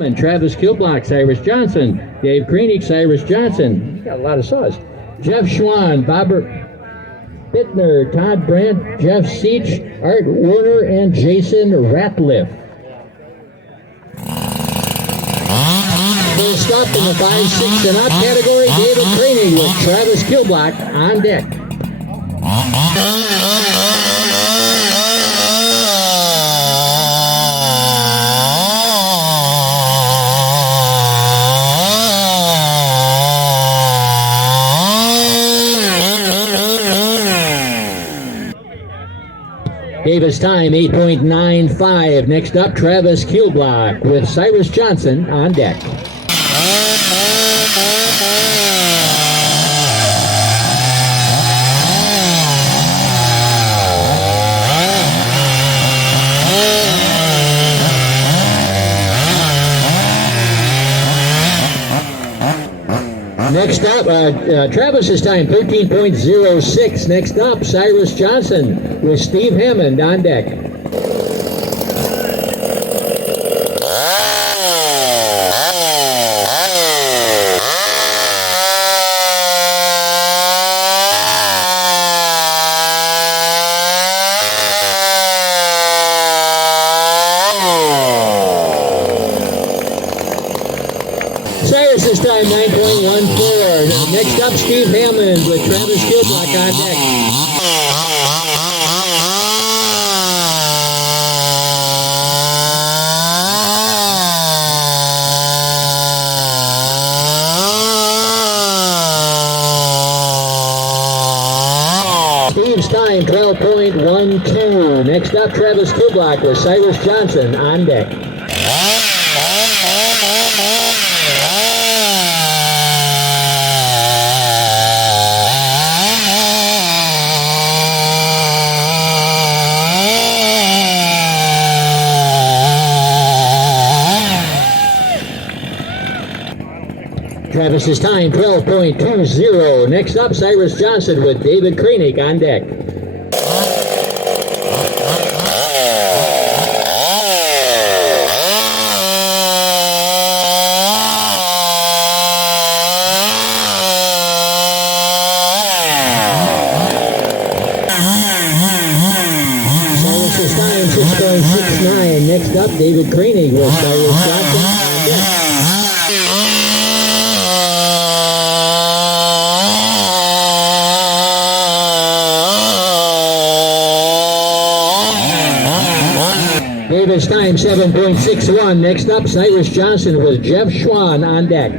And Travis Kilblock, Cyrus Johnson. Dave Krenig, Cyrus Johnson. You got a lot of saws. Jeff Schwann, Bobber Bittner, Todd Brandt, Jeff Seach, Art Werner, and Jason Ratliff. First up in the 5, 6, and up category, David Krenig with Travis Kilblock on deck. Davis time 8.95. Next up, Travis Kilblock with Cyrus Johnson on deck. Next up, Travis's time 13.06. Next up, Cyrus Johnson with Steve Hammond on deck. Cyrus's time 9.14. Next up, Steve Hammond with Travis Kilblock on deck. Steve's time 12.12. Next up, Travis Kilblock with Cyrus Johnson on deck. Travis's time 12.20. Next up, Cyrus Johnson with David Krenig on deck. Cyrus's time 6.69. Next up, David Krenig with Cyrus Johnson on deck. Davis time 7.61. Next up, Cyrus Johnson with Jeff Schwann on deck.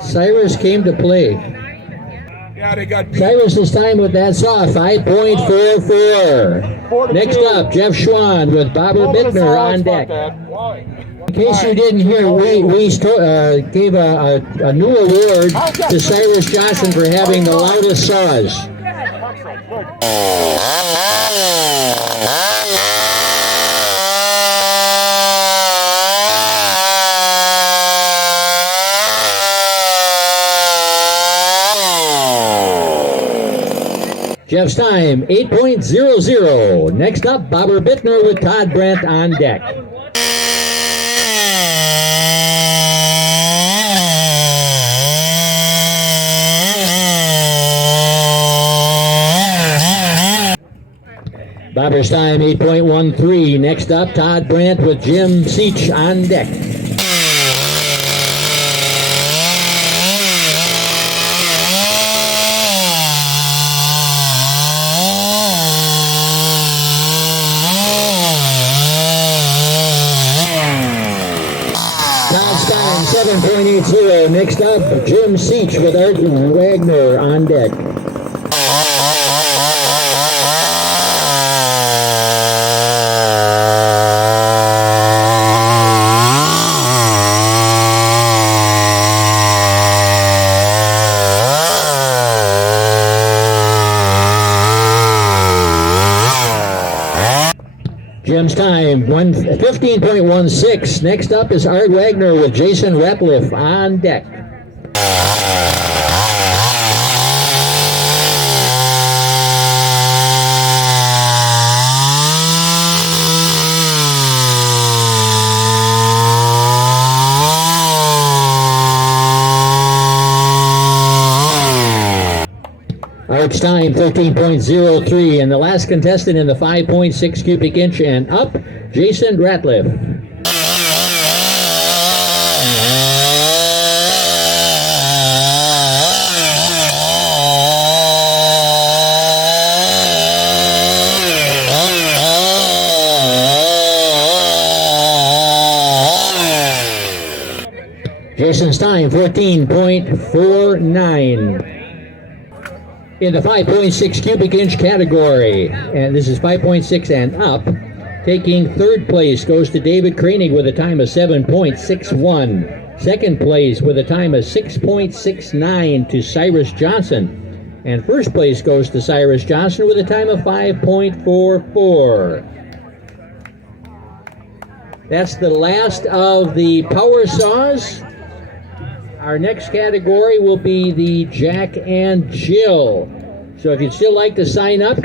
Cyrus came to play. Cyrus's time with that saw, 5.44. Next up, Jeff Schwann with Bobber Bittner on deck. In case you didn't hear, we gave a new award to Cyrus Johnson for having the loudest saws. Jeff's time, 8.00. Next up, Bobber Bittner with Todd Brandt on deck. Bobber's time, 8.13. Next up, Todd Brandt with Jim Seach on deck. Todd's time, 7.80. Next up, Jim Seach with Art Wagner on deck. Jim's time, 15.16. Next up is Art Wagner with Jason Ratliff on deck. Art's time, 13.03, and the last contestant in the 5.6 cubic inch and up, Jason Ratliff. Jason's time, 14.49. In the 5.6 cubic inch category, and this is 5.6 and up, taking third place goes to David Koenig with a time of 7.61. Second place with a time of 6.69 to Cyrus Johnson. And first place goes to Cyrus Johnson with a time of 5.44. That's the last of the power saws. Our next category will be the Jack and Jill. So if you'd still like to sign up,